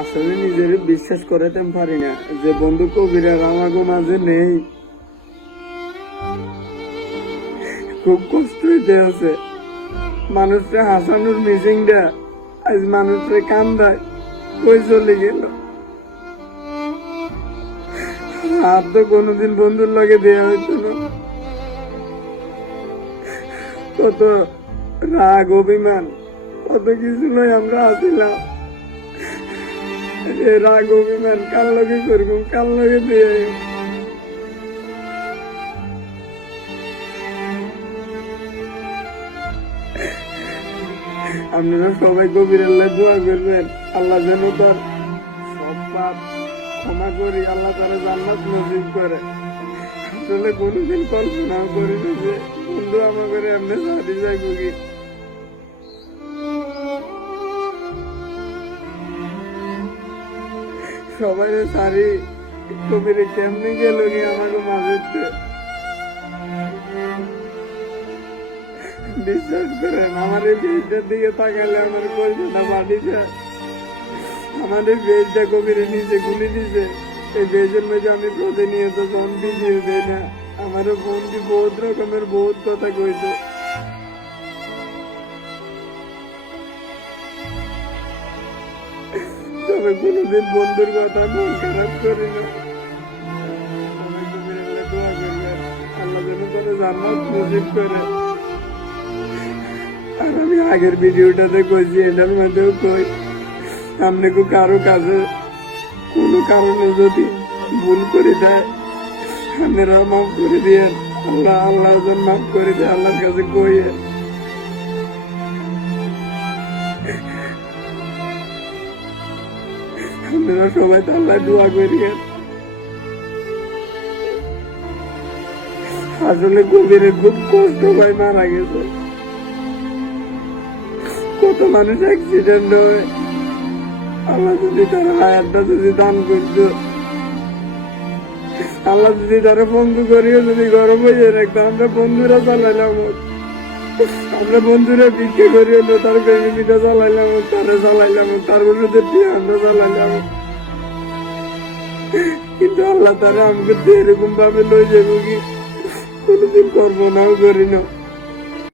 আসলে নিজের বিশ্বাস করাতে পারি না যে বন্ধু কবিরাজ আমাকে মাঝে নেই। খুব কষ্ট হইতে আছে। মানুষটা হাসানোর মিসিংটা আজ মানুষটা কান্দায় কই চলে গেল। হাত তো কোনোদিন বন্ধুর লাগে দেওয়া হইতো না। কত রাগ অভিমান কত কিছু নয় আমরা আসিলাম। রাগ অভিমান কার লগে করব, কার লগে দিয়ে আপনারা সবাই গভীর আল্লাহ দোয়া করবেন। আল্লাহ যেন তার সব পাপ ক্ষমা করি, আল্লাহ তারা জান্নাত নসিব করে। আসলে কোনোদিন কল্পনা করিনি যে বন্ধু আমাকে এমনি সাথে যাইব কি। সবাই সারি কবিরে কেমনি গেল কি আমাকে মাঝে। বিশ্বাস করেন আমার এই পেজটার দিকে তাকালে আমার কলকাতা বাড়ি যায়। আমাদের পেজটা কবিরে নিচে গুলি দিছে। এই পেজের মধ্যে আমি প্রতিনিয়ত ফোন ভিডিও দিই না। আমারও ফোন দিয়ে বহুত রকমের বহুত কথা কইতো। তবে কোনোদিন বন্ধুর কথা মন খারাপ করি না। আল্লাহ যেন তারা জান্নাত নসিব করে। আর আমি আগের ভিডিওটাতে কইছি, এটার মধ্যেও কই, আপনি কারো কাছে কোনো কারণে যদি ভুল করে দেয় আপনারা মাফ করে দিয়ে আল্লাহ যেন মাফ করে দেয়। আল্লাহর কাছে কইয়ে আপনারা সবাই তো আল্লাহ দোয়া করিয়েন। আসলে গভীরে খুব কষ্ট পাই, মারা গেছে। কত মানুষ অ্যাক্সিডেন্ট হয়। আল্লাহ যদি তার হায়াতটা যদি দান করতো, আল্লাহ যদি তারা বন্ধু করিও যদি গরম হয়ে রাখতো, আমরা বন্ধুরা চালাইলাম, আমরা বন্ধুরা ভিক্ষে করিও তার ফ্যামিলিটা চালাইলাম, তারা চালাইলাম, তার বন্ধুদের দিয়ে আমরা চালাইলাম। কিন্তু আল্লাহ তারা আমাকে এরকম ভাবে লই যাবো কি কোনোদিন করবো নাও করি না।